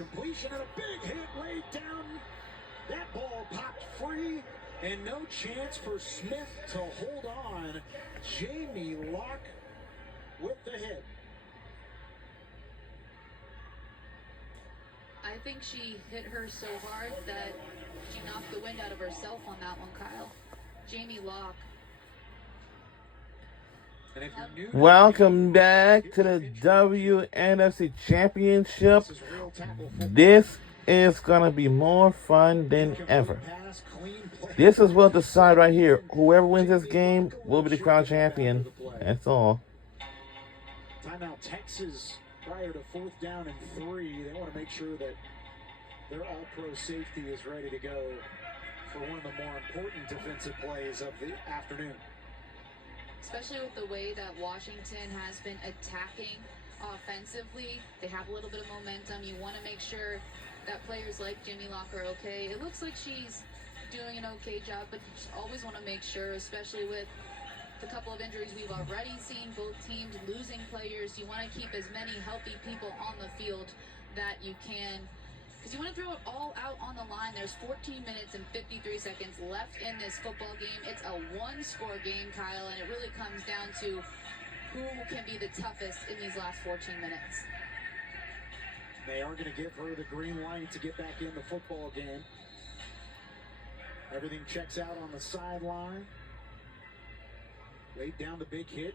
completion and a big hit laid down. That ball popped free, and no chance for Smith to hold on. Jamie Locke with the hit. I think she hit her so hard that she knocked the wind out of herself on that one, Kyle. Jamie Locke. Welcome back to the WNFC Championship. This is going to be more fun than ever. This is what decide right here. Whoever wins this game will be the crown champion. That's all. Timeout Texas prior to 4th down and 3. They want to make sure that their all-pro safety is ready to go for one of the more important defensive plays of the afternoon. Especially with the way that Washington has been attacking offensively. They have a little bit of momentum. You want to make sure that players like Jamie Locke are okay. It looks like she's doing an okay job, but you just always want to make sure, especially with the couple of injuries we've already seen, both teams losing players. You want to keep as many healthy people on the field that you can, because you want to throw it all out on the line. There's 14 minutes and 53 seconds left in this football game. It's a one-score game, Kyle, and it really comes down to who can be the toughest in these last 14 minutes. They are going to give her the green light to get back in the football game. Everything checks out on the sideline. Laid down the big hit.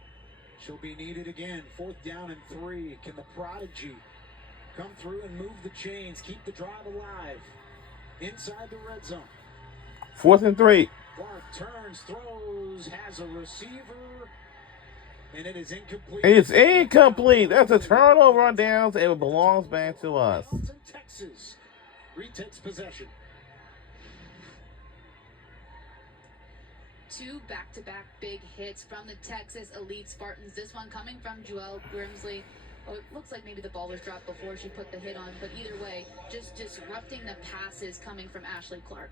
She'll be needed again. 4th down and 3. Can the Prodigy come through and move the chains, keep the drive alive inside the red zone? 4th and 3. Clark turns, throws, has a receiver, and it is incomplete. It's incomplete. That's a turnover on downs. It belongs back to us. Texas retakes possession. 2 back-to-back big hits from the Texas Elite Spartans. This one coming from Joelle Grimsley. Oh, it looks like maybe the ball was dropped before she put the hit on, but either way, just disrupting the passes coming from Ashley Clark.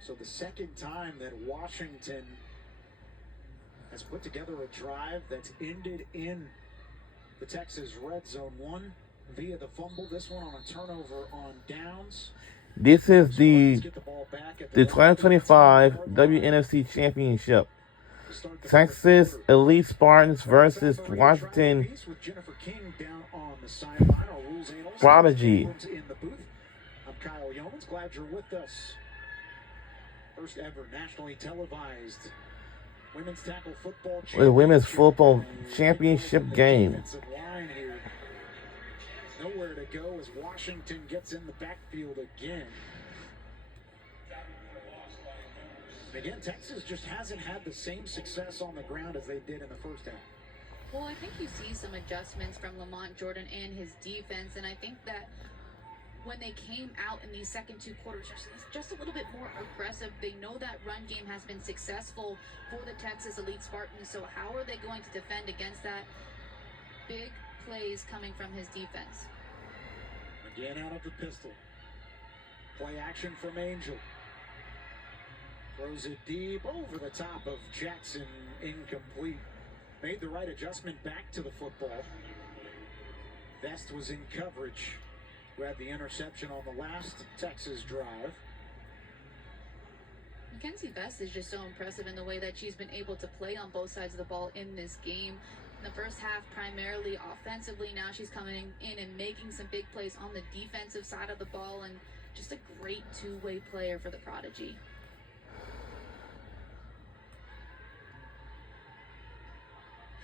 So the second time that Washington has put together a drive that's ended in the Texas red zone. One via the fumble, this one on a turnover on downs. This is the 2025 WNFC Championship. Texas Elite Spartans versus Washington Prodigy. I'm Kyle Yeomans. Glad you're with us. First ever nationally televised women's tackle football championship game. Nowhere to go as Washington gets in the backfield again. And again, Texas just hasn't had the same success on the ground as they did in the first half. Well, I think you see some adjustments from Lamont Jordan and his defense, and I think that when they came out in these second 2 quarters, just a little bit more aggressive. They know that run game has been successful for the Texas Elite Spartans, so how are they going to defend against that? Big plays coming from his defense. Again out of the pistol. Play action from Angel. Throws it deep over the top of Jackson. Incomplete. Made the right adjustment back to the football. Best was in coverage. Grabbed the interception on the last Texas drive. Mackenzie Best is just so impressive in the way that she's been able to play on both sides of the ball in this game. In the first half, primarily offensively. Now she's coming in and making some big plays on the defensive side of the ball, and just a great two-way player for the Prodigy.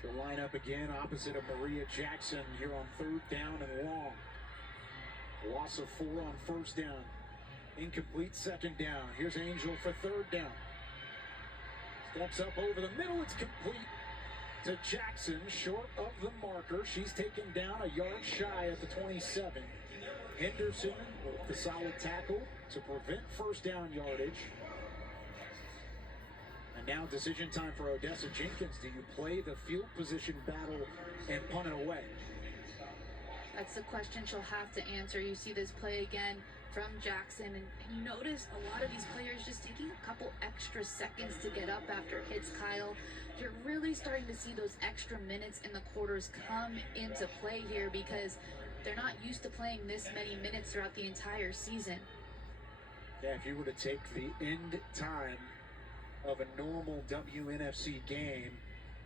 She'll line up again opposite of Maria Jackson here on 3rd down and long. Loss of 4 on 1st down. Incomplete 2nd down. Here's Angel for 3rd down. Steps up over the middle. It's complete to Jackson, short of the marker. She's taken down a yard shy at the 27. Henderson with the solid tackle to prevent 1st down yardage. And now decision time for Odessa Jenkins. Do you play the field position battle and punt it away? That's the question she'll have to answer. You see this play again from Jackson, and you notice a lot of these players just taking a couple extra seconds to get up after hits, Kyle. You're really starting to see those extra minutes in the quarters come into play here, because They're not used to playing this many minutes throughout the entire season. Yeah, if you were to take the end time of a normal WNFC game,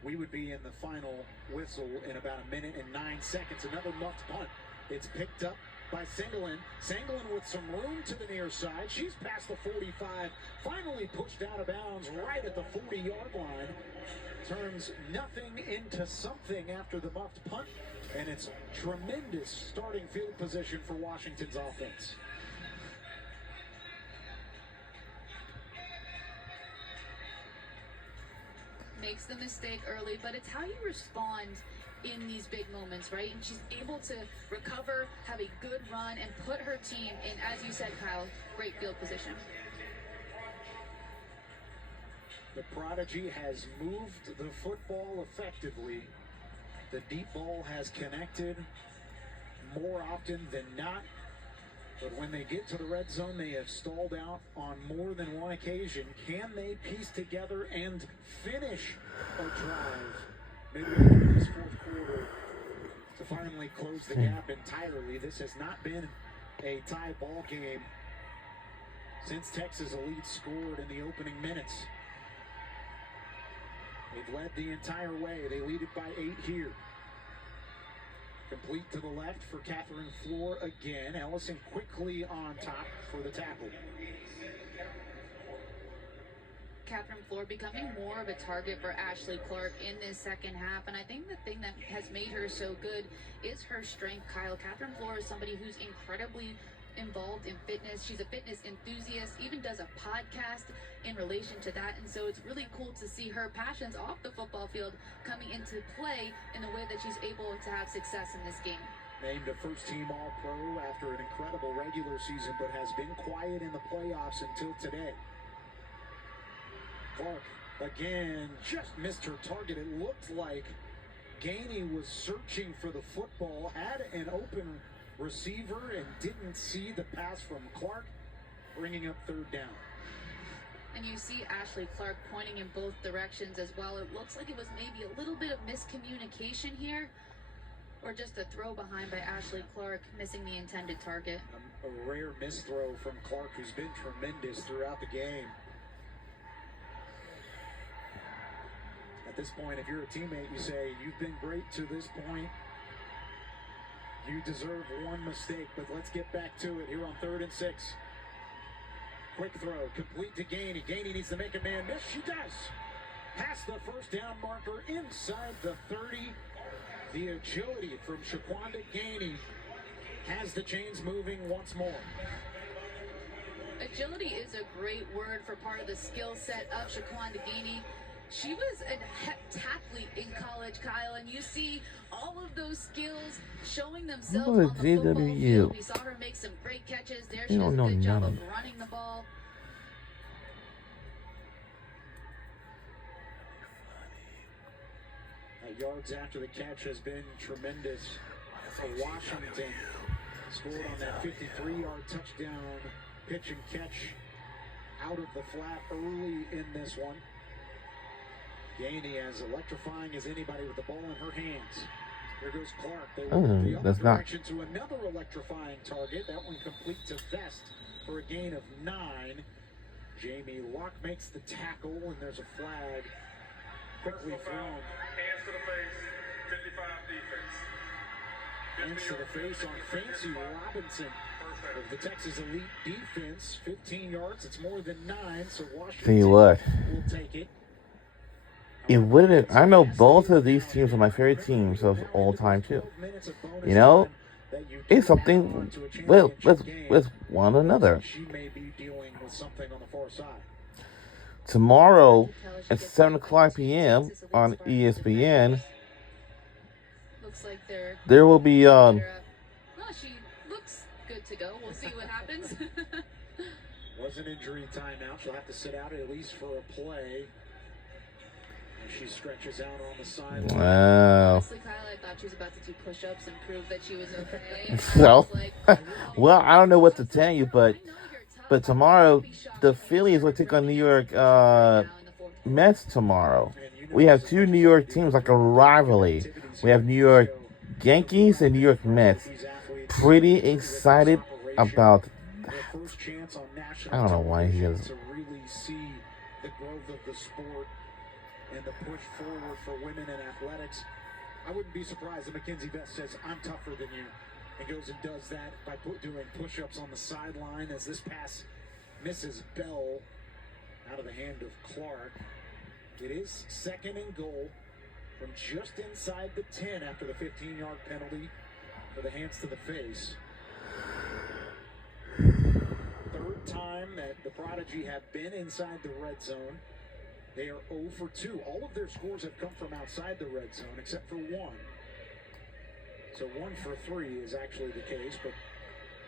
we would be in the final whistle in about 1 minute and 9 seconds. Another muffed punt. It's picked up by Sengelin. Sengelin with some room to the near side. She's past the 45, finally pushed out of bounds right at the 40-yard line. Turns nothing into something after the muffed punt, and it's tremendous starting field position for Washington's offense. Makes the mistake early, but it's how you respond in these big moments, right? And she's able to recover, have a good run, and put her team in, as you said, Kyle, great field position. The prodigy has moved the football effectively. The deep ball has connected more often than not. But when they get to the red zone, they have stalled out on more than one occasion. Can they piece together and finish a drive midway through this fourth quarter to finally close the gap entirely? This has not been a tie ball game since Texas Elite scored in the opening minutes. They've led the entire way. They lead it by 8 here. Complete to the left for Catherine Floor again. Ellison quickly on top for the tackle. Catherine Floor becoming more of a target for Ashley Clark in this second half. And I think the thing that has made her so good is her strength, Kyle. Catherine Floor is somebody who's incredibly involved in fitness. She's a fitness enthusiast, even does a podcast in relation to that. And so it's really cool to see her passions off the football field coming into play in the way that she's able to have success in this game. Named a first-team All-Pro after an incredible regular season, but has been quiet in the playoffs until today. Clark, again, just missed her target. It looked like Gainey was searching for the football, had an open receiver, and didn't see the pass from Clark, bringing up third down. And you see Ashley Clark pointing in both directions as well. It looks like it was maybe a little bit of miscommunication here, or just a throw behind by Ashley Clark, missing the intended target. A rare misthrow from Clark, who's been tremendous throughout the game. At this point, if you're a teammate, you say, you've been great to this point. You deserve one mistake, but let's get back to it here on 3rd and 6. Quick throw, complete to Gainey. Gainey needs to make a man miss. She does. Past the first down marker inside the 30. The agility from Shaquanda Gainey has the chains moving once more. Agility is a great word for part of the skill set of Shaquanda Gainey. She was an heptathlete in college, Kyle, and you see all of those skills showing themselves on the football field. We saw her make some great catches there. She does a good job of running the ball. Yards after the catch has been tremendous for Washington. Scored on that 53-yard touchdown pitch and catch out of the flat early in this one. Gainey as electrifying as anybody with the ball in her hands. Here goes Clark. They went the other direction to another electrifying target. That one complete to Vest for a gain of 9. Jamie Locke makes the tackle, and there's a flag quickly thrown. Hands to the face, 55 defense. Hands to the face on Fancy Robinson of the Texas Elite defense. 15 yards, it's more than 9, so Washington will take it. It wouldn't. I know both of these teams are my favorite teams of all time too. You know, it's something with one another. She may be dealing with something on the far side. Tomorrow at 7:00 p.m. on ESPN, Looks like there will be well, she looks good to go. We'll see what happens. Was an injury timeout. She'll have to sit out at least for a play. She stretches out on the sideline. Wow. Honestly, Kyle, I thought she was about to do push-ups and prove that she was okay. So, well, I don't know what to tell you, but tomorrow the Phillies will take on New York Mets tomorrow. We have two New York teams like a rivalry. We have New York Yankees and New York Mets. pretty excited about. Their first chance on national I don't know why he television is. to really see the growth of the sport and the push forward for women in athletics. I wouldn't be surprised if Mackenzie Best says, "I'm tougher than you," and goes and does that by doing push-ups on the sideline as this pass misses Bell out of the hand of Clark. It is 2nd and goal from just inside the 10 after the 15-yard penalty for the hands to the face. 3rd time that the Prodigy have been inside the red zone. They are 0 for 2. All of their scores have come from outside the red zone except for 1. So 1 for 3 is actually the case, but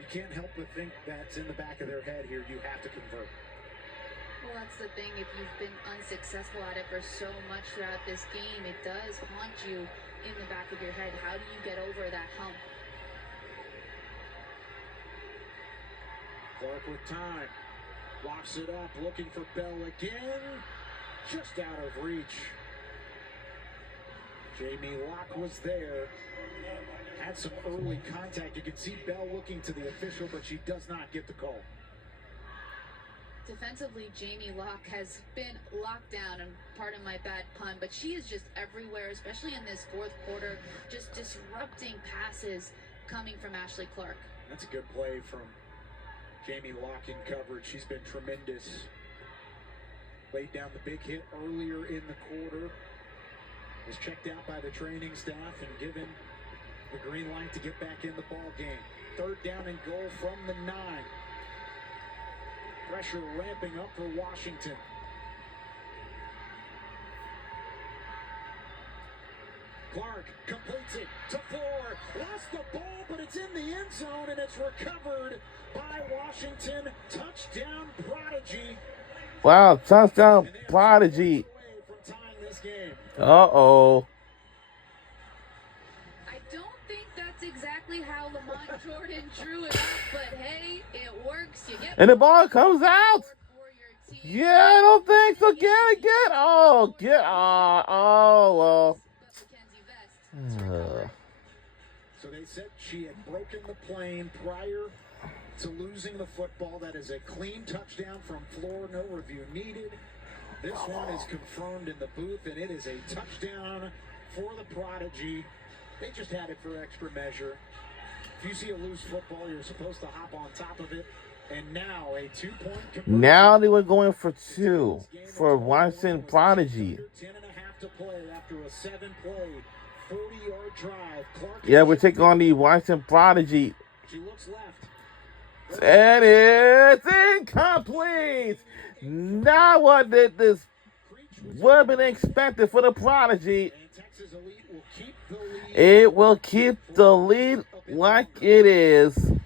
you can't help but think that's in the back of their head here. You have to convert. Well, that's the thing. If you've been unsuccessful at it for so much throughout this game, it does haunt you in the back of your head. How do you get over that hump? Clark with time. Locks it up, looking for Bell again. Just out of reach. Jamie Locke was there. Had some early contact. You can see Bell looking to the official, but she does not get the call. Defensively, Jamie Locke has been locked down, and pardon my bad pun, but she is just everywhere, especially in this 4th quarter, just disrupting passes coming from Ashley Clark. That's a good play from Jamie Locke in coverage. She's been tremendous. Laid down the big hit earlier in the quarter. Was checked out by the training staff and given the green light to get back in the ball game. 3rd down and goal from the 9. Pressure ramping up for Washington. Clark completes it to 4. Lost the ball, but it's in the end zone, and it's recovered by Washington. Touchdown Prodigy. Wow, touchdown Prodigy. Away from tying this game. Uh-oh. I don't think that's exactly how Lamont Jordan drew it up, but hey, it works. You get And the ball comes out. for your team. Yeah, I don't think so. Get it. Oh, well. But Mackenzie Best recovered. So they said she had broken the plane prior to losing the football. That is a clean touchdown from floor, no review needed. This one is confirmed in the booth, and it is a touchdown for the Prodigy. They just had it for extra measure. If you see a loose football, you're supposed to hop on top of it. And now a 2-point conversion. Now they were going for 2 for Washington Prodigy. 10 and a half to play after a 7-play, 40-yard drive. Clark, Yeah, we're taking on the Washington Prodigy. she looks left. And it's incomplete. Not what did this would have been expected for the Prodigy. And Texas Elite will keep the lead. It will keep the lead like it is. Prodigy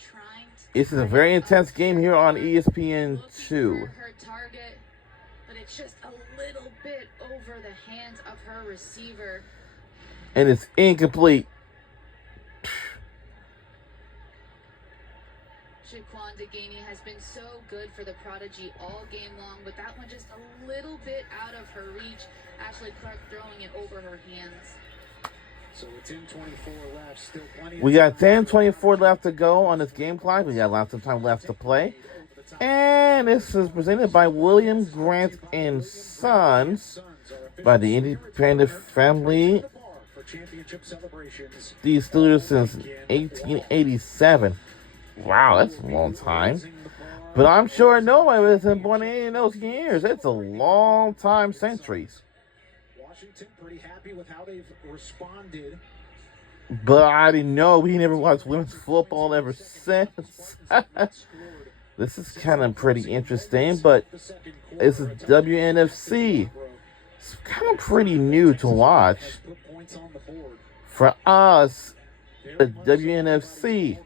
trying to This is a very intense game here on ESPN 2. looking for her target, but it's just a little bit over the hands of her receiver. And it's incomplete. Shaquan Deganey has been so good for the Prodigy all game long, but that one just a little bit out of her reach. Ashley Clark throwing it over her hands. So it's in 24 left. Still plenty. We got 10:24 left to go on this game clock. We got lots of time left to play. And this is presented by William Grant and Sons by the Independent Family. For championship celebrations. These Steelers since 1887. Wow, that's a long time. But I'm sure nobody wasn't born in any of those years. It's a long time, centuries. Washington pretty happy with how they've responded. But I didn't know we never watched women's football ever since. This is kind of pretty interesting, but it's a WNFC. It's kind of pretty new to watch. For us, the WNFC.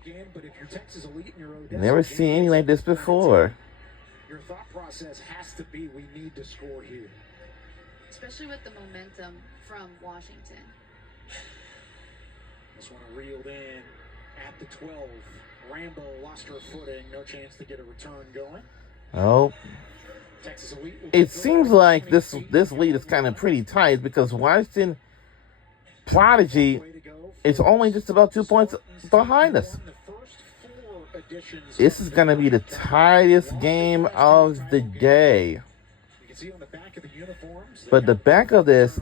Never seen anything like this before. Your thought process has to be, we need to score here. Especially with the momentum from Washington. This one reeled in at the 12. Rambo lost her footing. No chance to get a return going. Oh, Texas Elite will it seems like this lead is kind of pretty tight because Washington Prodigy It's only just about 2 points behind us. This is going to be the tightest game of the day. But the back of this,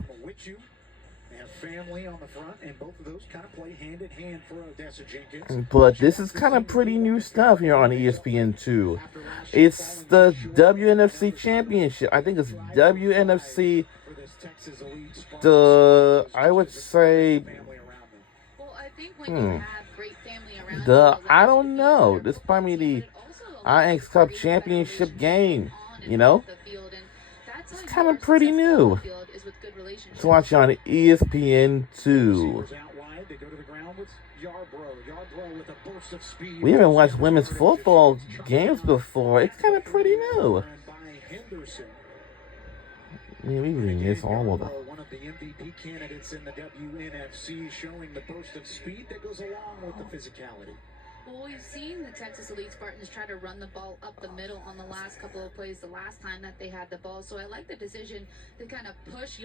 They have family on the front, and both of those kind of play hand in hand for Odessa Jenkins. but this is kind of pretty new stuff here on ESPN2. It's the WNFC Championship. I think it's WNFC, I would say, Well, I think when you have great family around I don't know. This is probably the IX Cup Championship game, you know? It's kinda pretty new. It's watching on ESPN2. We haven't watched women's football games before. It's kind of pretty new. Yeah, we really miss all of them. One of the MVP candidates in the WNFC, showing the burst of speed that goes along with the physicality. Well, we've seen the Texas Elite Spartans try to run the ball up the middle on the last couple of plays the last time that they had the ball. So I like the decision to kind of push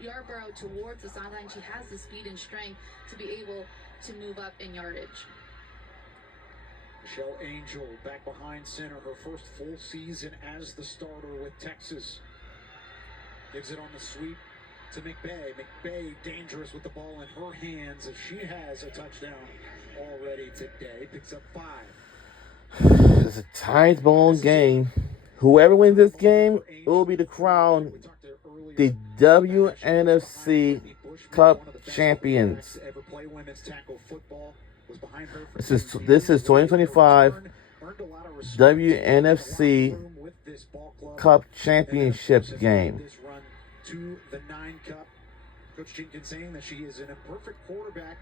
Yarborough towards the sideline. She has the speed and strength to be able to move up in yardage. Michelle Angel back behind center, her first full season as the starter with Texas. Gives it on the sweep to McBay. McBay dangerous with the ball in her hands as she has a touchdown already today. Picks up 5. It's a tight ball game. Whoever wins this game will be the crown the WNFC Cup champions. This is 2025 WNFC Cup championship game. To the 9 Cup. Coach Jenkins saying that she is an imperfect quarterback,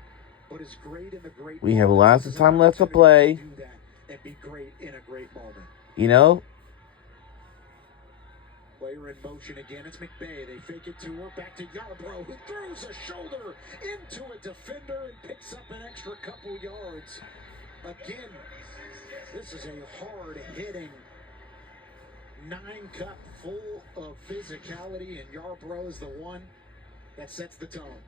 but is great in the great. We have lots of time left to play. And be great in a great moment. You know. Player in motion again. It's McBay. They fake it to her. Back to Yarborough, who throws a shoulder into a defender and picks up an extra couple yards. Again, this is a hard-hitting 9 Cup full of physicality, and Yarborough is the one that sets the tone.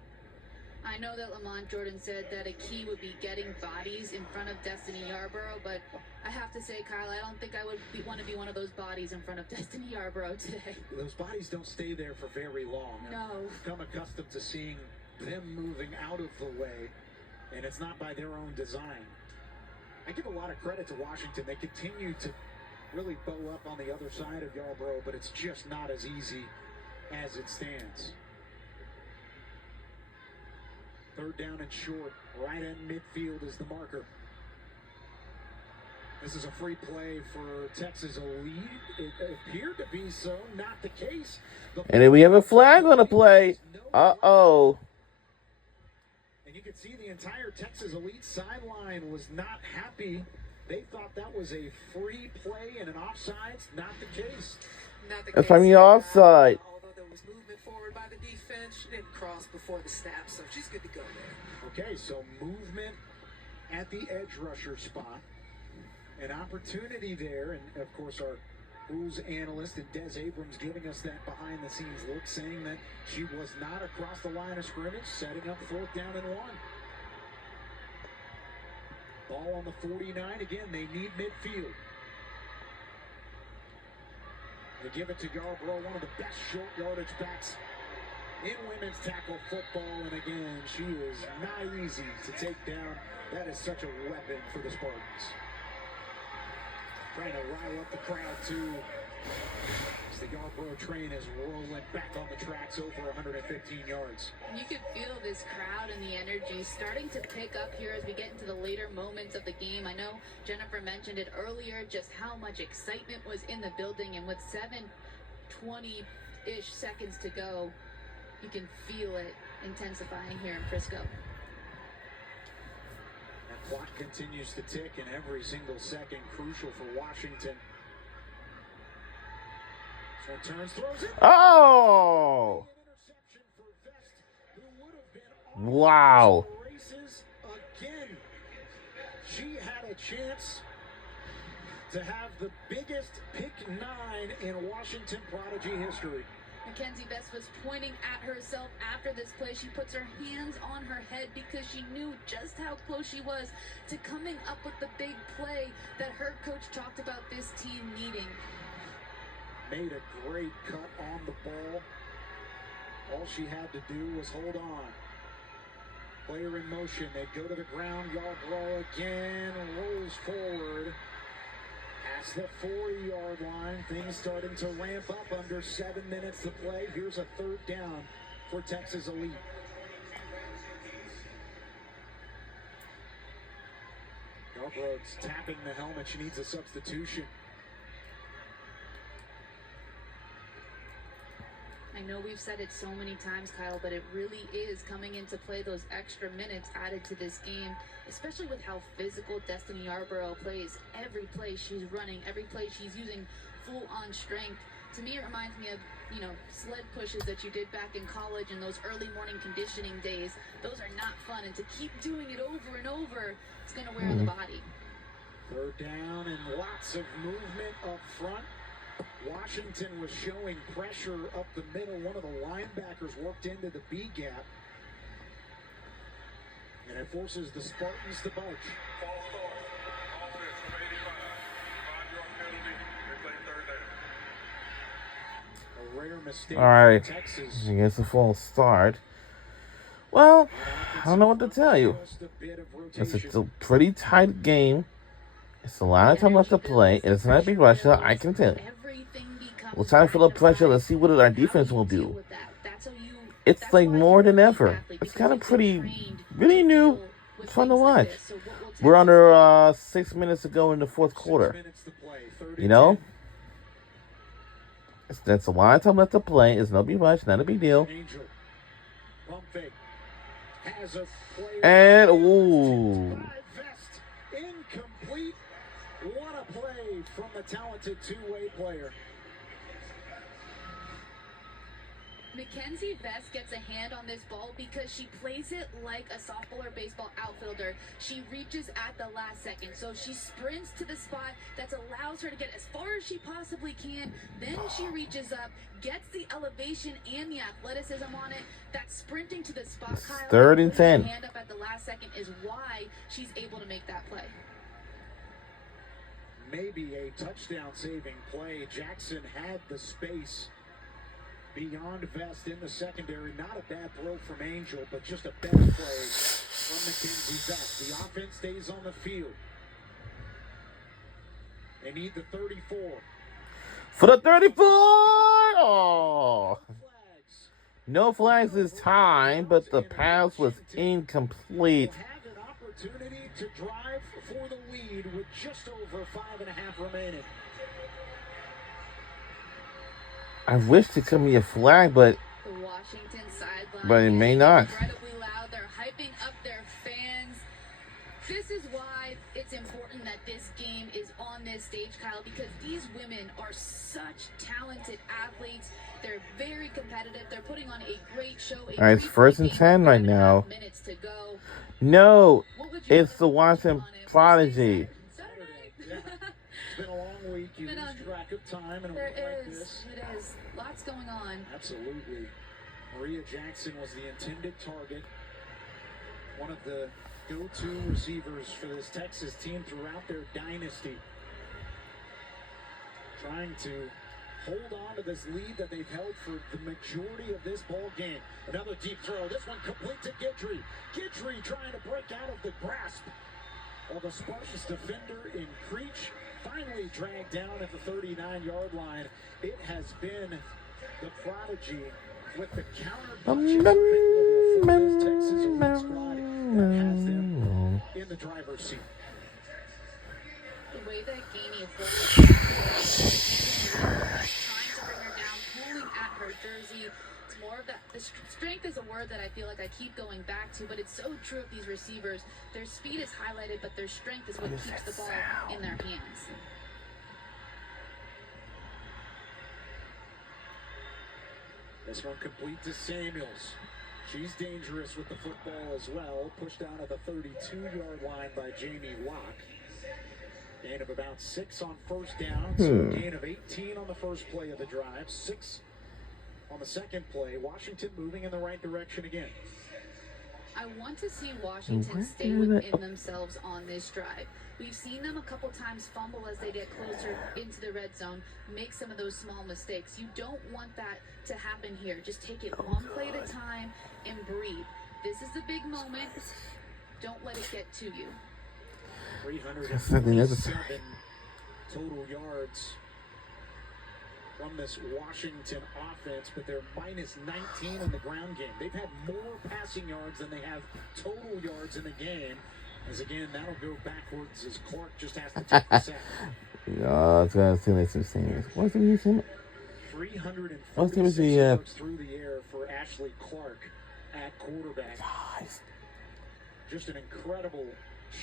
I know that Lamont Jordan said that a key would be getting bodies in front of Destiny Yarborough, but I have to say, Kyle, I don't think I would want to be one of those bodies in front of Destiny Yarborough today. Those bodies don't stay there for very long. No. I've become accustomed to seeing them moving out of the way, and it's not by their own design. I give a lot of credit to Washington. They continue to really bow up on the other side of Yarborough, but it's just not as easy as it stands. 3rd down and short, right at midfield is the marker. This is a free play for Texas Elite. It appeared to be so, not the case. And then we have a flag on the play. Uh-oh. And you can see the entire Texas Elite sideline was not happy. They thought that was a free play and an offsides. Not the case. That's from the offside. Although there was movement forward by the defense, she didn't cross before the snap, so she's good to go there. Okay, so movement at the edge rusher spot. An opportunity there, and of course our rules analyst and Des Abrams giving us that behind-the-scenes look, saying that she was not across the line of scrimmage, setting up 4th down and 1. Ball on the 49. Again, they need midfield. They give it to Yarborough, one of the best short yardage backs in women's tackle football. And again, she is not easy to take down. That is such a weapon for the Spartans. Trying to rile up the crowd, too. As the Yarborough train is rolling back on the tracks over 115 yards. You could feel this crowd and the energy starting to pick up here as we get into the later moments of the game. I know Jennifer mentioned it earlier, just how much excitement was in the building. And with 7:20-ish seconds to go, you can feel it intensifying here in Frisco. That clock continues to tick, and every single second crucial for Washington. So turns, throws it. Oh! Wow. Races again. She had a chance to have the biggest pick 9 in Washington Prodigy history. Mackenzie Best was pointing at herself after this play. She puts her hands on her head because she knew just how close she was to coming up with the big play that her coach talked about this team needing. Made a great cut on the ball. All she had to do was hold on. Player in motion. They go to the ground. Yarbrough again rolls forward. Past the 40-yard line. Things starting to ramp up under 7 minutes to play. Here's a third down for Texas Elite. Yarbrough's tapping the helmet. She needs a substitution. I know we've said it so many times, Kyle, but it really is coming into play, those extra minutes added to this game, especially with how physical Destiny Yarbrough plays. Every play she's running, every play she's using full-on strength. To me, it reminds me of, sled pushes that you did back in college and those early morning conditioning days. Those are not fun, and to keep doing it over and over, it's going to wear on the body. Third down and lots of movement up front. Washington was showing pressure up the middle. One of the linebackers worked into the B gap. And it forces the Spartans to budge. False start. Offense from 85. 5-yard penalty. They play third down. A rare mistake All right. for Texas. I guess a false start. Well, I don't know what to tell you. Just a bit of It's rotation. a pretty tight game. It's a lot of time left to play. It's not a big rush, I can tell you. We'll try to fill up pressure. Let's see what our defense will do. It's like more than ever. It's kind of pretty, really new. It's fun to watch. We're under 6 minutes to go in the fourth 6 quarter. minutes to play. Third You and know? 10. That's a lot of time left to play. It's no big rush, not a big deal. Angel. Pump fake. Has a player. And, ooh. Vest. Incomplete. What a play from the talented two-way player. Mackenzie Best gets a hand on this ball because she plays it like a softball or baseball outfielder. She reaches at the last second. So she sprints to the spot that allows her to get as far as she possibly can. Then she reaches up, gets the elevation and the athleticism on it. That sprinting to the spot, It's Kyle, third and putting her 10. hand up at the last second is why she's able to make that play. Maybe a touchdown saving play. Jackson had the space beyond Vest in the secondary. Not a bad throw from Angel, but just a better play from Mackenzie Vest. The offense stays on the field. They need the 34. For the 34! Oh. Flags. No flags this time, but the pass was incomplete. Will have an opportunity to drive for the lead with just over 5.5 remaining. I wish to come me a flag, but The Washington sideline. But it may is not. Incredibly loud. They're hyping up their fans. This is why it's important that this game is on this stage, Kyle, because these women are such talented athletes. They're very competitive. They're putting on a great show. All right, it's first and 10 right now. Minutes to go. no, What would you it's like the to Washington on it? Prodigy. Saturday. Yeah. It's been a long week. You Been lose a- track of time in a There week like is. this. It is. Lots going on. Absolutely. Maria Jackson was the intended target. One of the go-to receivers for this Texas team throughout their dynasty. Trying to hold on to this lead that they've held for the majority of this ball game. Another deep throw. This one complete to Guidry. Guidry trying to break out of the grasp of the Spartans defender in Creech. Finally dragged down at the 39-yard line. It has been the Prodigy with the counter punches available for this Texas Elite squad that has them in the driver's seat. The way that Gainey is trying to bring her down, pulling at her jersey. It's more of that. The strength is a word that I feel like I keep going back to, but it's so true of these receivers. Their speed is highlighted, but their strength is what keeps the ball in their hands. This one complete to Samuels. She's dangerous with the football as well. Pushed down at the 32-yard line by Jamie Locke. Gain of about 6 on first down. So gain of 18 on the first play of the drive. 6 On the second play, Washington moving in the right direction again. I want to see Washington Where stay did within themselves on this drive. We've seen them a couple times fumble as they get closer into the red zone, make some of those small mistakes. You don't want that to happen here. Just take it one play at a time and breathe. This is the big moment. Don't let it get to you. 347 total yards from this Washington offense, but they're minus 19 in the ground game. They've had more passing yards than they have total yards in the game. As again, that'll go backwards as Clark just has to take the sack. Yeah, it's gonna seem like some things. What's the reason? 346 yards through the air for Ashley Clark at quarterback. Just an incredible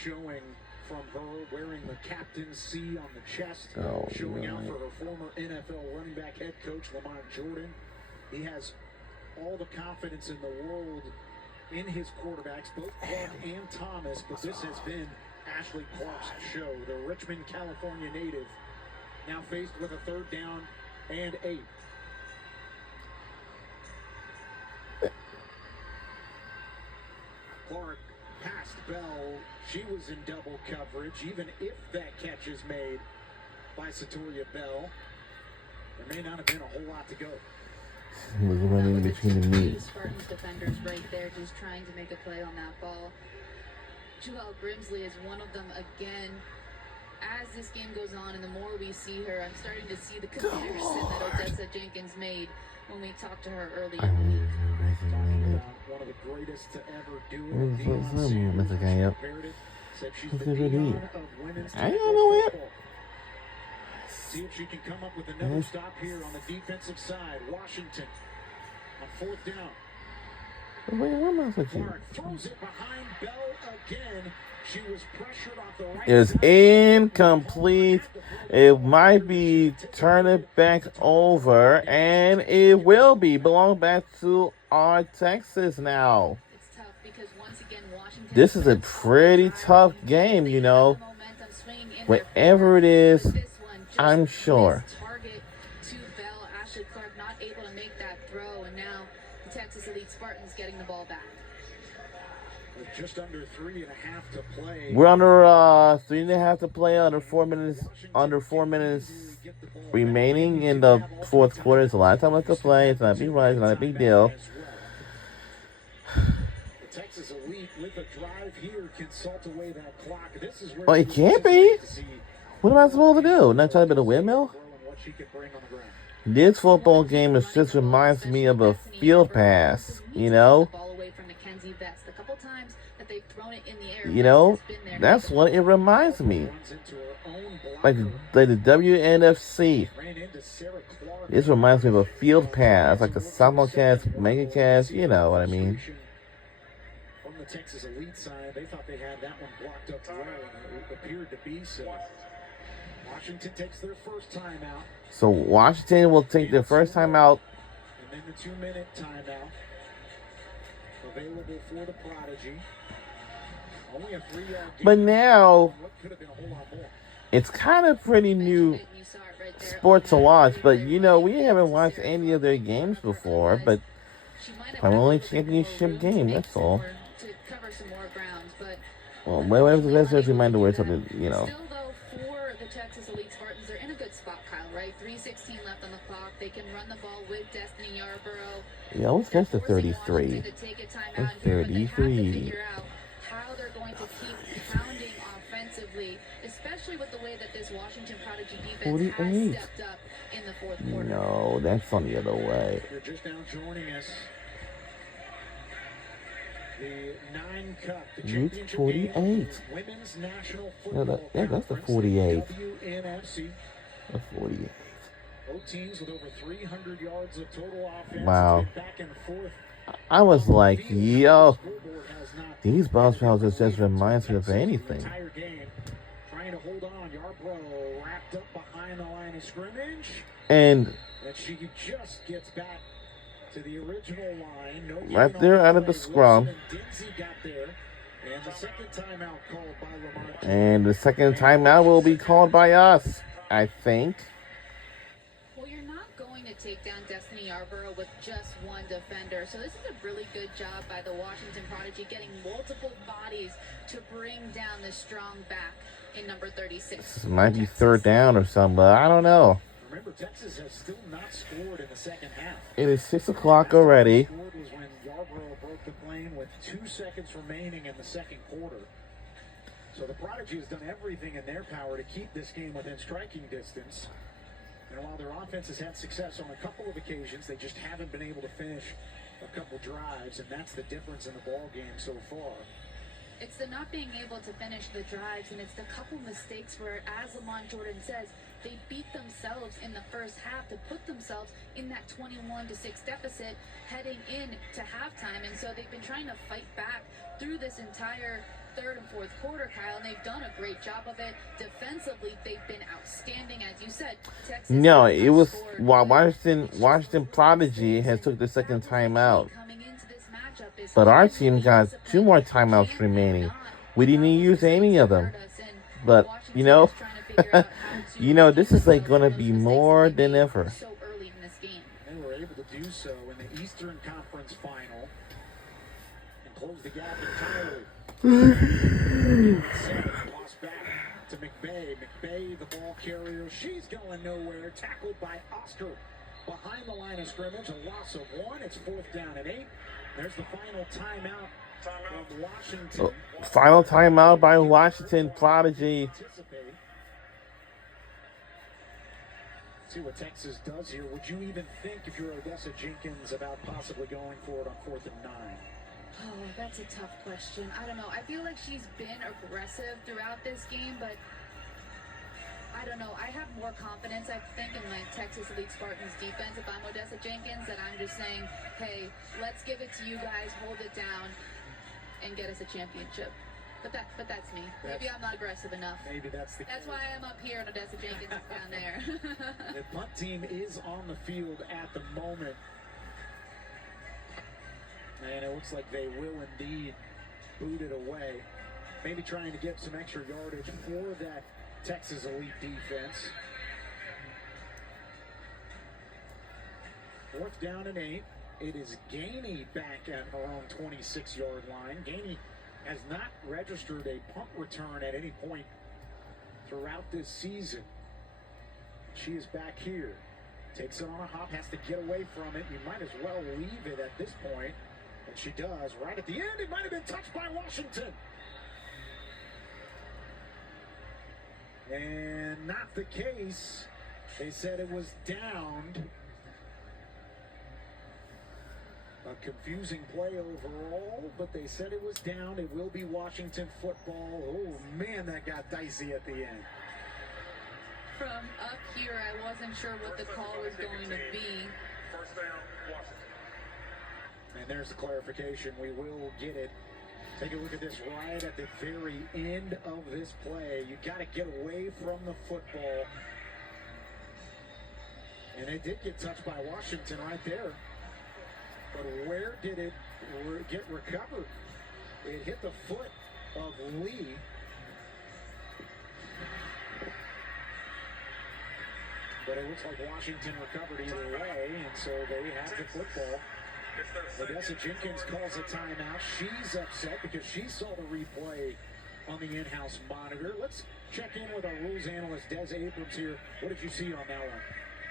showing from her, wearing the captain's C on the chest, showing out for her former NFL running back head coach Lamont Jordan. He has all the confidence in the world in his quarterbacks, both Clark and Thomas, but this has been Ashley Clark's show. The Richmond, California native now faced with a 3rd down and 8. Clark passed Bell. She was in double coverage, even if that catch is made by Satoria Bell. There may not have been a whole lot to go. He was running between the knees. Spartans defenders right there just trying to make a play on that ball. Joelle Grimsley is one of them again. As this game goes on and the more we see her, I'm starting to see the comparison that Odessa Jenkins made when we talked to her earlier in the week. One of the greatest to ever do What's it. the guy up? Said she's What's the the Dion video? of women's I don't tackle know it. football. See if she can come up with another stop here on the defensive side. Washington on 4th down. Wait, what am I supposed to do? Clark throws it behind Bell again. She was pressured off the right It's side. incomplete. It might be turn it back over, and it will be belong back to our Texas now. It's tough because once again Washington This is a pretty tough game, you know. Whatever it is, I'm sure. Target to Bell. Ashley Clark not able to make that throw, and now the Texas Elite Spartans getting the ball back. With just under 3.5 to play. We're under 3.5 to play, under 4 minutes remaining in the 4th quarter. It's a lot of time left to play. It's not a big rush, it's not a big deal. The Texas Elite with a drive here can salt away that clock. This is where Well, it can't be. What am I supposed to do? Not try to build a windmill? what she can bring on the ground. This football game just reminds me of a field pass, you know? You know, that's what it reminds me. Runs into her own blocker. Like the WNFC. Ran into Sarah Clark. This reminds me of a field pass, like a simulcast, mega cast, you know what I mean? From the Texas Elite side, they thought they had that one blocked up well, and it appeared to be so. Washington takes their first timeout, So Washington will take their first time out. and then the 2-minute timeout available for the Prodigy. Only a 3-yard gain. But now, What could have been a whole lot more. it's kind of pretty new sport to watch, but you know, we haven't watched any of their games before, but primarily championship game, that's all. Well, whatever the best reminder where something, you know. Still, though, for the Texas Elite Spartans, they're in a good spot, Kyle, right? 3:16 left on the clock. They can run the ball with Destiny Yarborough. Yeah, let's get to 33. That's 33. How they're going to keep pounding offensively, especially with the way that this Washington Prodigy defense 48. has stepped up in the 4th quarter. No, that's on the other way. You're just now joining us. The 9 Cup, the Route championship 48. game for Women's National Football that's the Conference, 48. WNFC. The 48. Both teams with over 300 yards of total offense. Wow. It's been back and forth. I was like, yo, Scoreboard has not these bounce houses just reminds me of anything. entire game. Trying to hold on. Yarbrough wrapped up behind the line of scrimmage. And And she just gets back to the original line. No right gain there on out the of the play. scrum. Wilson and Dinsey got there. And the second timeout called by Lamont. And the second timeout will be called by us, I think. Well, you're not going to take down Destiny Yarborough with just one defender. So this is a really good job by the Washington Prodigy, getting multiple bodies to bring down the strong back in number 36. This might be third down or something, but I don't know. Remember, Texas has still not scored in the second half. It is 6 o'clock already. Scored was when Yarborough broke the plane with 2 seconds remaining in the second quarter. So the Prodigy has done everything in their power to keep this game within striking distance. And while their offense has had success on a couple of occasions, they just haven't been able to finish a couple drives, and that's the difference in the ball game so far. It's the not being able to finish the drives, and it's the couple mistakes where, as Lamont Jordan says, they beat themselves in the first half to put themselves in that 21-6 deficit heading in to halftime. And so they've been trying to fight back through this entire third and fourth quarter, Kyle, and they've done a great job of it. Defensively, they've been outstanding, as you said. Texas No, it was Washington Prodigy has took the second timeout. But our team got 2 more timeouts remaining. We didn't use any of them. But, you know, this is like going to be more than ever. So early in this game. They were able to do so in the Eastern Conference Final and close the gap entirely. 7 lost back to McVay. McVay, the ball carrier. She's going nowhere. Tackled by Oscar behind the line of scrimmage. A loss of 1. It's 4th down and 8. There's the final timeout from Washington. Final timeout by Washington Prodigy. See what Texas does here. Would you even think, if you're Odessa Jenkins, about possibly going for it on 4th and 9? Oh, that's a tough question. I don't know. I feel like she's been aggressive throughout this game, but I don't know. I have more confidence, I think, in my Texas Elite Spartans defense if I'm Odessa Jenkins, that I'm just saying, hey, let's give it to you guys, hold it down, and get us a championship. But that's me. Maybe I'm not aggressive enough. Maybe that's why I'm up here and Odessa Jenkins is down there. The punt team is on the field at the moment. And it looks like they will indeed boot it away. Maybe trying to get some extra yardage for that Texas Elite defense. 4th down and 8. It is Gainey back at her own 26-yard line. Gainey has not registered a punt return at any point throughout this season. She is back here. Takes it on a hop, has to get away from it. You might as well leave it at this point. And she does. Right at the end, it might have been touched by Washington. And not the case. They said it was downed. A confusing play overall, but they said it was down. It will be Washington football. Oh, man, that got dicey at the end. From up here, I wasn't sure what the call was going to be. 1st down, Washington. And there's the clarification. We will get it. Take a look at this right at the very end of this play. You got to get away from the football. And it did get touched by Washington right there. But where did it get recovered? It hit the foot of Lee. But it looks like Washington recovered either way, and so they have the football. Odessa Jenkins calls a timeout. She's upset because she saw the replay on the in-house monitor. Let's check in with our rules analyst, Des Abrams here. What did you see on that one?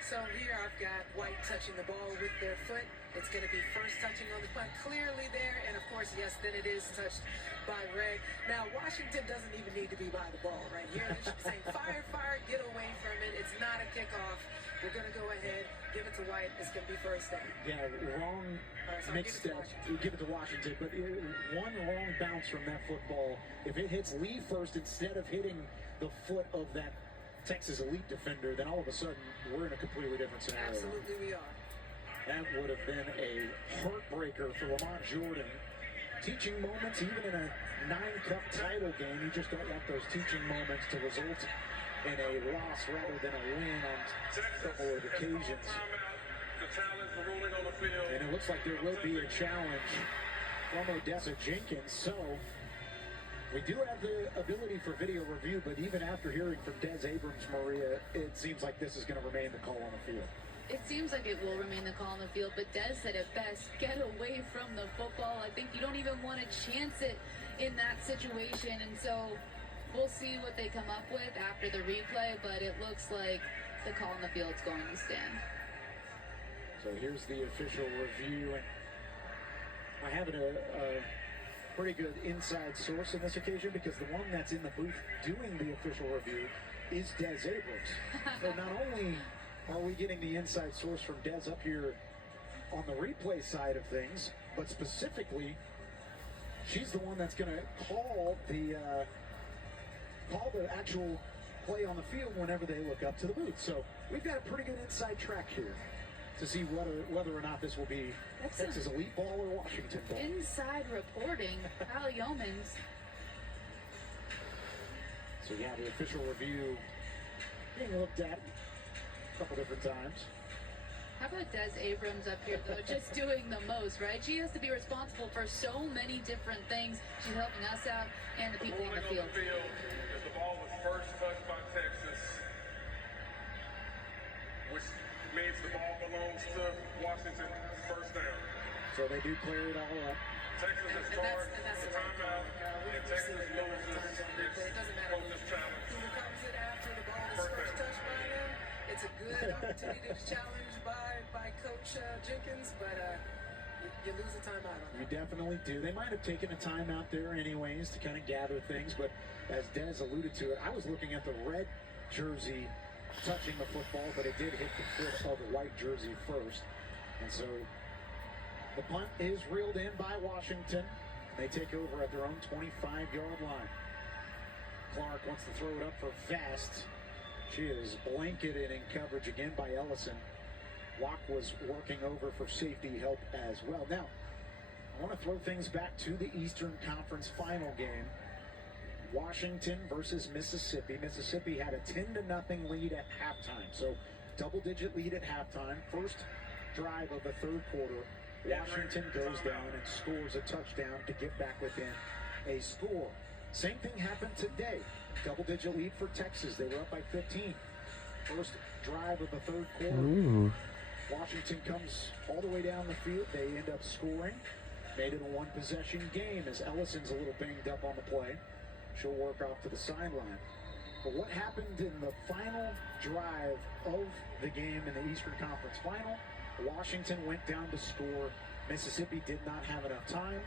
So here I've got White touching the ball with their foot. It's going to be first touching on the punt, clearly there. And of course, yes, then it is touched by Ray. Now, Washington doesn't even need to be by the ball right here. They should be saying, fire, fire, get away from it. It's not a kickoff. We're going to go ahead, give it to White. It's going to be first down. Yeah, wrong mixed step. Give it to Washington. But one wrong bounce from that football. If it hits Lee first instead of hitting the foot of that Texas Elite defender, then all of a sudden we're in a completely different scenario. Absolutely we are. That would have been a heartbreaker for Lamont Jordan. Teaching moments, even in a 9-cup title game, you just don't want those teaching moments to result in a loss rather than a win on a couple of occasions. And it looks like there will be a challenge from Odessa Jenkins. So we do have the ability for video review, but even after hearing from Des Abrams, Maria, it seems like this is going to remain the call on the field. It seems like it will remain the call on the field, but Des said it best, get away from the football. I think you don't even want to chance it in that situation, and so we'll see what they come up with after the replay, but it looks like the call on the field is going to stand. So here's the official review, and I have a pretty good inside source in this occasion because the one that's in the booth doing the official review is Des Abrams. So not only are we getting the inside source from Des up here on the replay side of things, but specifically, she's the one that's going to call the actual play on the field whenever they look up to the booth. So we've got a pretty good inside track here to see whether or not this will be That's Texas elite ball or Washington ball. Inside reporting, Al Yeomans. So yeah, the official review being looked at a couple different times. How about Des Abrams up here, though, just doing the most, right? She has to be responsible for so many different things. She's helping us out and the people on the field. As the ball was first touched by Texas, which means the ball belongs to Washington, first down. So they do clear it all up. Texas has scored the timeout, and Texas loses its coach's challenge. Who recovers it after the ball is First first down. touched by them? It's a good opportunity to challenge by Coach Jenkins, but you lose a timeout on You that. definitely do. They might have taken a timeout there anyways to kind of gather things, but as Des alluded to it, I was looking at the red jersey touching the football, but it did hit the foot of the white jersey first. And so the punt is reeled in by Washington. They take over at their own 25-yard line. Clark wants to throw it up for Vest. She is blanketed in coverage again by Ellison. Locke was working over for safety help as well. Now, I want to throw things back to the Eastern Conference final game. Washington versus Mississippi. Mississippi had a 10-0 lead at halftime. So double-digit lead at halftime. First drive of the third quarter. Washington goes down and scores a touchdown to get back within a score. Same thing happened today. Double-digit lead for Texas. They were up by 15. First drive of the third quarter. Ooh. Washington comes all the way down the field. They end up scoring. Made it a one-possession game as Ellison's a little banged up on the play. She'll work off to the sideline. But what happened in the final drive of the game in the Eastern Conference Final? Washington went down to score. Mississippi did not have enough time.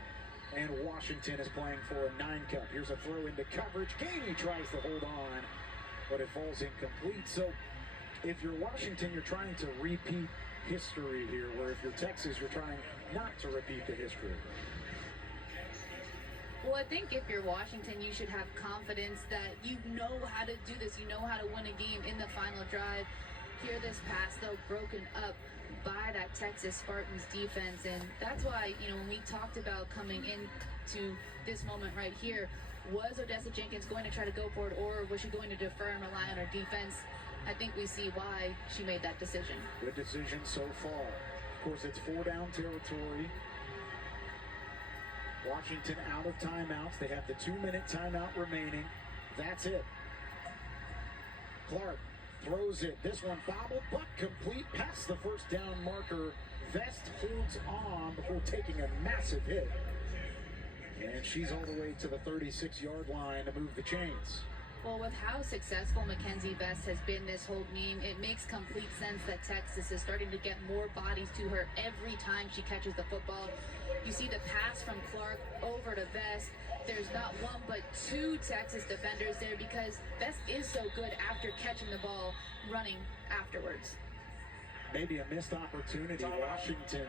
And Washington is playing for a 9 cup. Here's a throw into coverage. Gainey tries to hold on, but it falls incomplete. So if you're Washington, you're trying to repeat history here, where if you're Texas, you're trying not to repeat the history. Well, I think if you're Washington, you should have confidence that you know how to do this. You know how to win a game in the final drive. Here, this pass, though, broken up by that Texas Spartans defense. And that's why, when we talked about coming into this moment right here, was Odessa Jenkins going to try to go for it, or was she going to defer and rely on her defense? I think we see why she made that decision. Good decision so far. Of course, it's 4-down territory. Washington out of timeouts. They have the 2-minute timeout remaining. That's it. Clark throws it. This one bobbled, but complete past the first down marker. Vest holds on before taking a massive hit. And she's all the way to the 36-yard line to move the chains. Well, with how successful Mackenzie Vest has been this whole game, it makes complete sense that Texas is starting to get more bodies to her every time she catches the football. You see the pass from Clark over to Vest. There's not one but two Texas defenders there because Vest is so good after catching the ball, running afterwards. Maybe a missed opportunity. Washington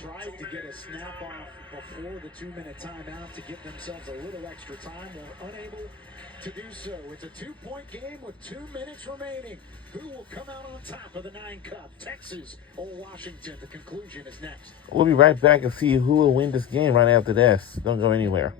tried to get a snap off before the 2-minute timeout to give themselves a little extra time. Were unable to do so. It's a 2-point game with 2 minutes remaining. Who will come out on top of the 9 cup? Texas or Washington? The conclusion is next. We'll be right back and see who will win this game right after this. Don't go anywhere.